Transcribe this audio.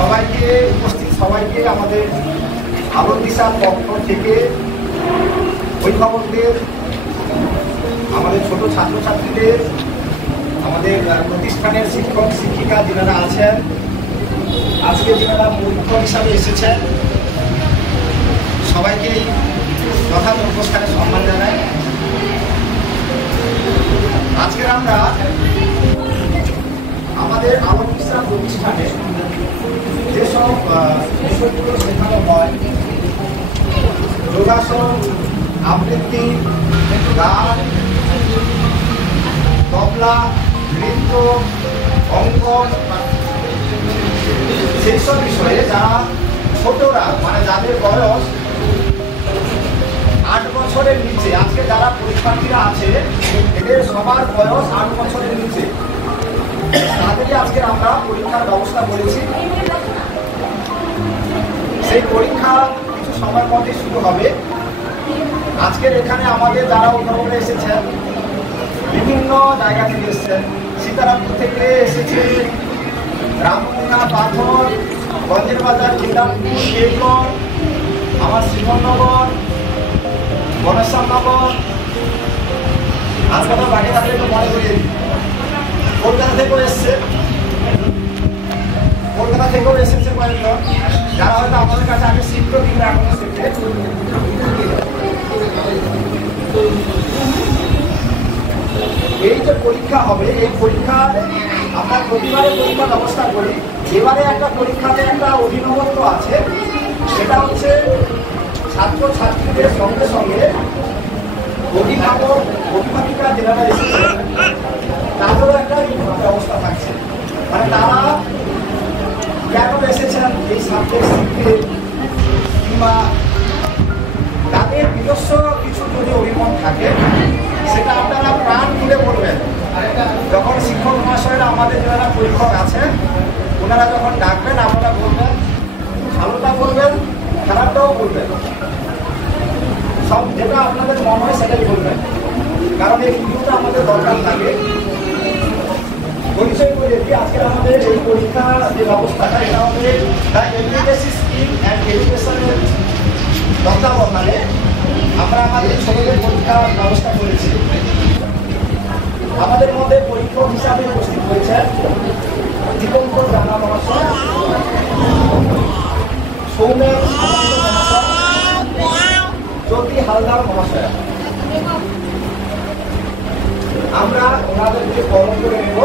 সবাইকে উপস্থিত সবাইকে আমাদের আলোর দিশার পক্ষ থেকে অভিভাবকদের, আমাদের ছোট ছাত্রছাত্রীদের, আমাদের প্রতিষ্ঠানের শিক্ষক শিক্ষিকা যারা আছেন, আজকে যারা মুখ্য হিসাবে এসেছেন, সবাইকেই যথাযথ অনুষ্ঠানে সম্মান জানাই। আজকে আমরা আমাদের আলোর দিশা প্রতিষ্ঠানে যেসব বিষয়গুলো শেখানো হয়, যোগাসন, আবৃত্তি, গান, তবলা, নৃত্য, অঙ্কন, সেই সব বিষয়ে যারা ছোটরা, মানে যাদের বয়স 8 বছরের নিচে, আজকে যারা পরীক্ষার্থীরা আছে এদের সবার বয়স 8 বছরের নিচে, তাদেরই আজকে আমরা পরীক্ষার ব্যবস্থা করেছি। সেই পরীক্ষা কিছু সময় মধ্যে শুরু হবে। আজকের এখানে আমাদের যারা অভিভাবকরা এসেছেন, বিভিন্ন জায়গা থেকে এসেছেন। সীতারামপুর থেকে এসেছে, রামমোহনা, পাথর, গঞ্জের বাজার, কিন্দারপুর, কেশগড়, আমার শ্রীমনগর, গণেশ্বরনগর, হাসপাতাল বাড়ি থাকলে একটু মনে করিয়ে দিই। কলকাতা থেকেও এসছে, কলকাতা থেকেও এসেছে কয়েকজন, যারা হয়তো আমাদের কাছে আগে শিখতো কিংবা এখনো শিখছে। এই যে পরীক্ষা হবে, এই পরীক্ষা আমরা প্রতিবারে পরীক্ষা ব্যবস্থা করি। এবারে একটা পরীক্ষাতে একটা অভিনবত্ব আছে, সেটা হচ্ছে ছাত্রছাত্রীদের সঙ্গে সঙ্গে অভিভাবিকা যারা এসেছে তাদেরও একটা ব্যবস্থা থাকছে। মানে তারা কেন এসেছেন এই সাবজেক্ট শিখতে, কিংবা তাদের নিজস্ব কিছু যদি অভিমত থাকে সেটা আপনারা প্রাণ খুলে বলবেন। যখন শিক্ষক মহাশয়রা আমাদের যারা পরীক্ষক আছেন ওনারা যখন ডাকবেন আপনারা বলবেন, ভালোটা বলবেন, খারাপটাও বলবেন, সব যেটা আপনাদের মনে হয় সেটাই বলবেন, কারণ এই ভিডিওটা আমাদের দরকার লাগে। পরিচয় করে দিই, আজকে আমাদের এই পরীক্ষা যে ব্যবস্থাটা, এটা আমাদের দ্য এডুকেশন স্কিল অ্যান্ড এডুকেশনের তত্ত্বাবধানে আমরা আমাদের ছোটদের পরীক্ষার ব্যবস্থা করেছি। আমাদের মধ্যে পরীক্ষক হিসাবে উপস্থিত হয়েছেন দীপঙ্কর জানা মহাশয়, সৌমেন মহাশয়, জ্যোতি হালদার মহাশয়। আমরা ওনাদেরকে বরণ করে নেব।